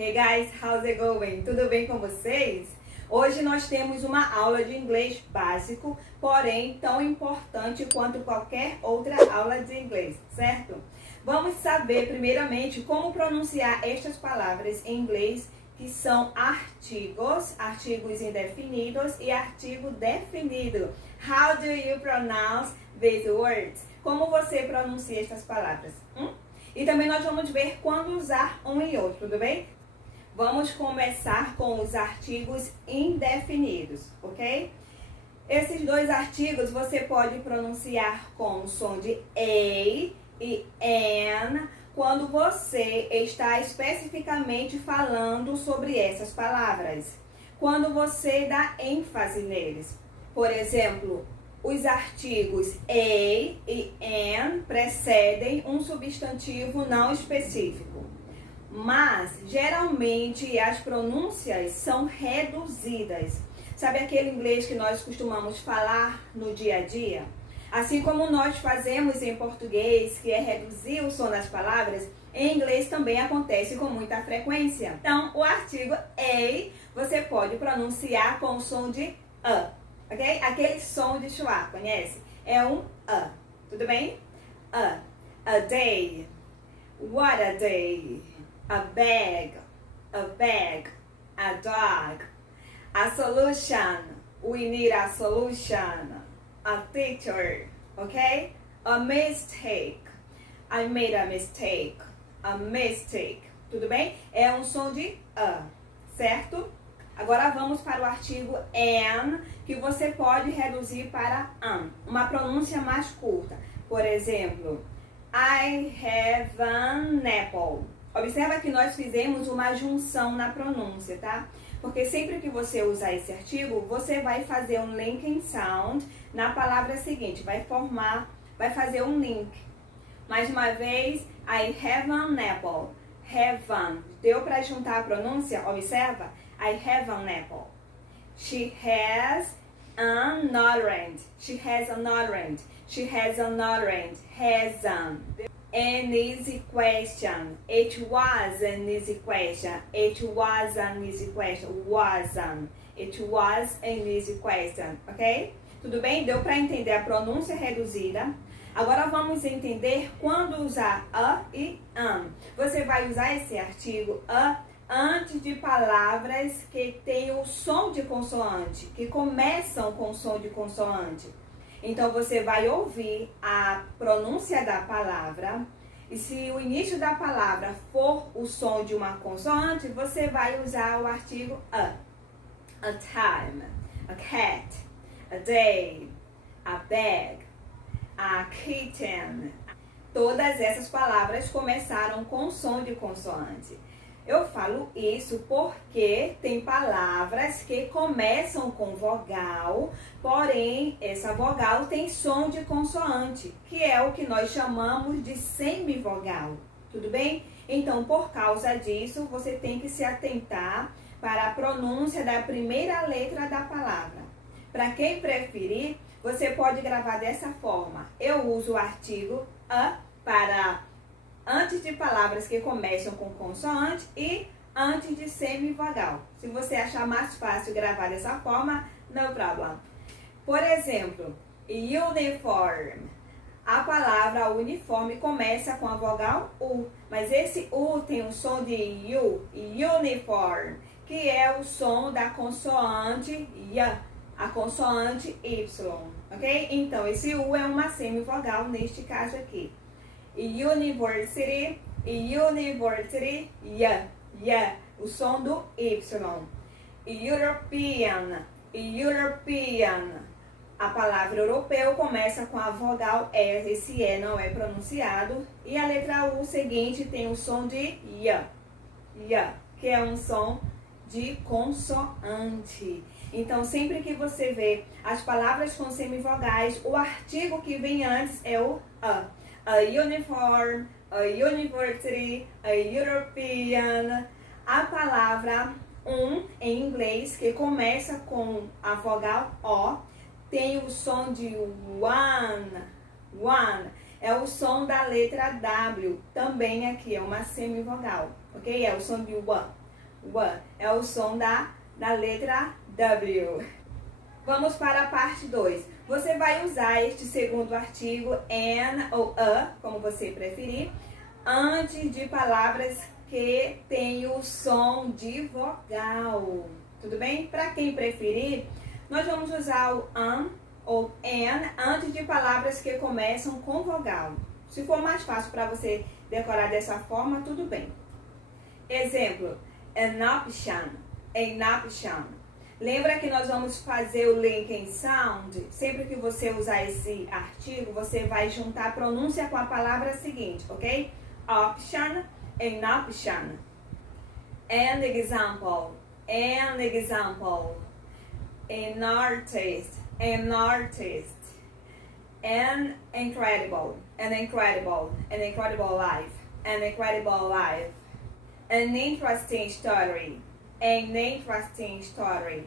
Hey guys, how's it going? Tudo bem com vocês? Hoje nós temos uma aula de inglês básico, porém tão importante quanto qualquer outra aula de inglês, certo? Vamos saber primeiramente como pronunciar estas palavras em inglês, que são artigos indefinidos e artigo definido. How do you pronounce these words? Como você pronuncia estas palavras? E também nós vamos ver quando usar um e outro, tudo bem? Vamos começar com os artigos indefinidos, ok? Esses dois artigos você pode pronunciar com o som de A e N quando você está especificamente falando sobre essas palavras. Quando você dá ênfase neles. Por exemplo, os artigos A e N precedem um substantivo não específico. Mas, geralmente, as pronúncias são reduzidas. Sabe aquele inglês que nós costumamos falar no dia a dia? Assim como nós fazemos em português, que é reduzir o som das palavras, em inglês também acontece com muita frequência. Então, o artigo A, você pode pronunciar com o som de A, ok? Aquele som de schwa, conhece? É um A, tudo bem? A day, what a day. A bag, a dog, a solution, we need a solution, a teacher, okay? A mistake, I made a mistake, tudo bem? É um som de A, certo? Agora vamos para o artigo N, que você pode reduzir para an, uma pronúncia mais curta. Por exemplo, I have an apple. Observa que nós fizemos uma junção na pronúncia, tá? Porque sempre que você usar esse artigo, você vai fazer um linking sound na palavra seguinte, vai fazer um link. Mais uma vez, I have an apple, have an. Deu para juntar a pronúncia? Observa, I have an apple. She has an orange, she has an orange, she has an orange, has an. An easy question. It was an easy question. It was an easy question. Wasn't. It was an easy question. Ok? Tudo bem? Deu para entender a pronúncia reduzida. Agora vamos entender quando usar a e an. Você vai usar esse artigo a antes de palavras que têm o som de consoante, que começam com o som de consoante. Então, você vai ouvir a pronúncia da palavra e se o início da palavra for o som de uma consoante, você vai usar o artigo a. A time, a cat, a day, a bag, a kitten. Todas essas palavras começaram com som de consoante. Eu falo isso porque tem palavras que começam com vogal, porém essa vogal tem som de consoante, que é o que nós chamamos de semivogal, tudo bem? Então, por causa disso, você tem que se atentar para a pronúncia da primeira letra da palavra. Para quem preferir, você pode gravar dessa forma. Eu uso o artigo a para antes de palavras que começam com consoante e antes de semivogal. Se você achar mais fácil gravar dessa forma, no problem. Por exemplo, uniform. A palavra uniforme começa com a vogal U, mas esse U tem o som de U, uniform, que é o som da consoante Y, a consoante Y, ok? Então, esse U é uma semivogal neste caso aqui. University, o som do Y. European, a palavra europeu começa com a vogal E, esse E não é pronunciado, e a letra U seguinte tem o som de Y, que é um som de consoante. Então, sempre que você vê as palavras com semivogais, o artigo que vem antes é o A. A uniform, a university, a European. A palavra em inglês, que começa com a vogal O, tem o som de one. É o som da letra W, também aqui é uma semivogal, ok? É o som de one. É o som da letra W. Vamos para a parte 2. Você vai usar este segundo artigo, an ou a, como você preferir, antes de palavras que têm o som de vogal. Tudo bem? Para quem preferir, nós vamos usar o an ou an antes de palavras que começam com vogal. Se for mais fácil para você decorar dessa forma, tudo bem. Exemplo, an option, an option. Lembra que nós vamos fazer o linking sound? Sempre que você usar esse artigo, você vai juntar a pronúncia com a palavra seguinte, ok? Option, an option. An example, an example. An artist, an artist. An incredible, an incredible, an incredible life, an incredible life. An interesting story, an interesting story.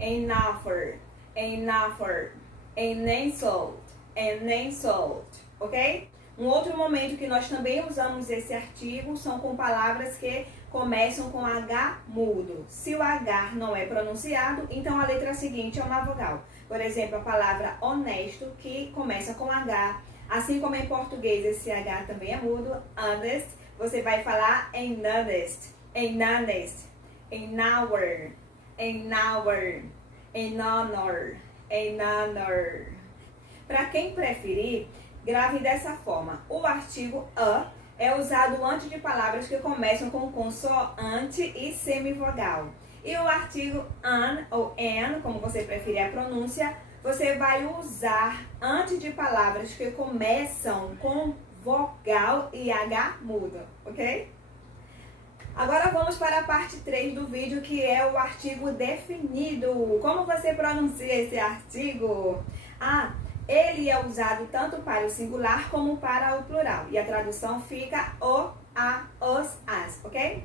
An offer, an offer. An insult, an insult. Ok? Um outro momento que nós também usamos esse artigo são com palavras que começam com H mudo. Se o H não é pronunciado, então a letra seguinte é uma vogal. Por exemplo, a palavra honesto, que começa com H. Assim como em português esse H também é mudo, honest, você vai falar an honest, an honest, an hour, an hour, an honor, an honor. Para quem preferir, grave dessa forma. O artigo a é usado antes de palavras que começam com consoante e semivogal. E o artigo an ou an, como você preferir a pronúncia, você vai usar antes de palavras que começam com vogal e H mudo, ok? Agora vamos para a parte 3 do vídeo, que é o artigo definido. Como você pronuncia esse artigo? Ele é usado tanto para o singular como para o plural. E a tradução fica o, a, os, as, ok?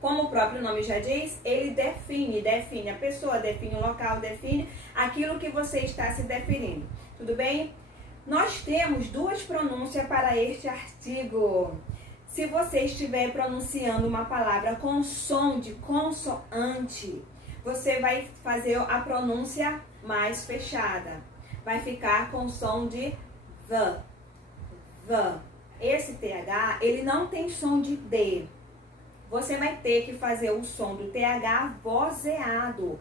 Como o próprio nome já diz, ele define a pessoa, define o local, define aquilo que você está se definindo. Tudo bem? Nós temos duas pronúncias para este artigo. Se você estiver pronunciando uma palavra com som de consoante, você vai fazer a pronúncia mais fechada. Vai ficar com som de V. V. Esse TH, ele não tem som de D. Você vai ter que fazer o som do TH vozeado.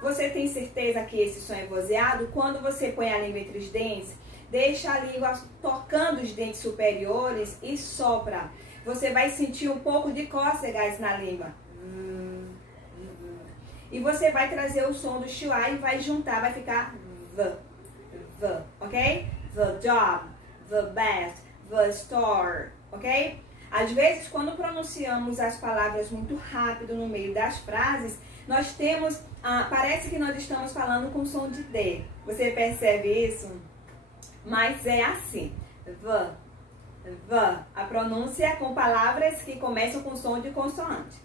Você tem certeza que esse som é vozeado? Quando você põe a língua entre os dentes, deixa a língua tocando os dentes superiores e sopra. Você vai sentir um pouco de cócegas na língua. E você vai trazer o som do chuá e vai juntar, vai ficar V. V, ok? The job, the best, the store, ok? Às vezes, quando pronunciamos as palavras muito rápido no meio das frases, nós temos, parece que nós estamos falando com som de D. Você percebe isso? Mas é assim, V, a pronúncia com palavras que começam com som de consoante.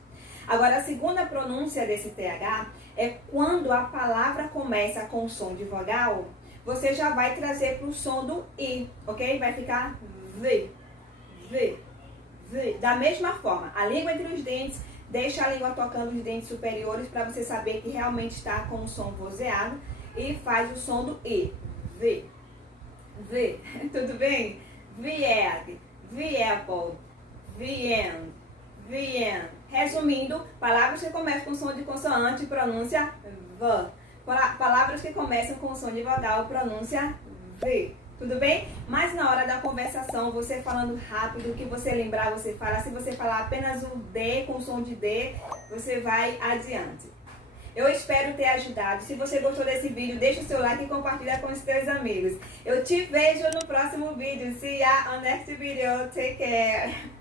Agora, a segunda pronúncia desse TH é quando a palavra começa com som de vogal, você já vai trazer para o som do I, ok? Vai ficar V. Da mesma forma, a língua entre os dentes, deixa a língua tocando os dentes superiores para você saber que realmente está com o som vozeado e faz o som do I. V. Tudo bem? V-egg, V-apple, V-end, V-end. Resumindo, palavras que começam com som de consoante, pronúncia V. Palavras que começam com som de vogal, pronúncia V. Tudo bem? Mas na hora da conversação, você falando rápido, o que você lembrar, você fala. Se você falar apenas o D com som de D, você vai adiante. Eu espero ter ajudado. Se você gostou desse vídeo, deixa o seu like e compartilha com os seus amigos. Eu te vejo no próximo vídeo. See ya on next video. Take care.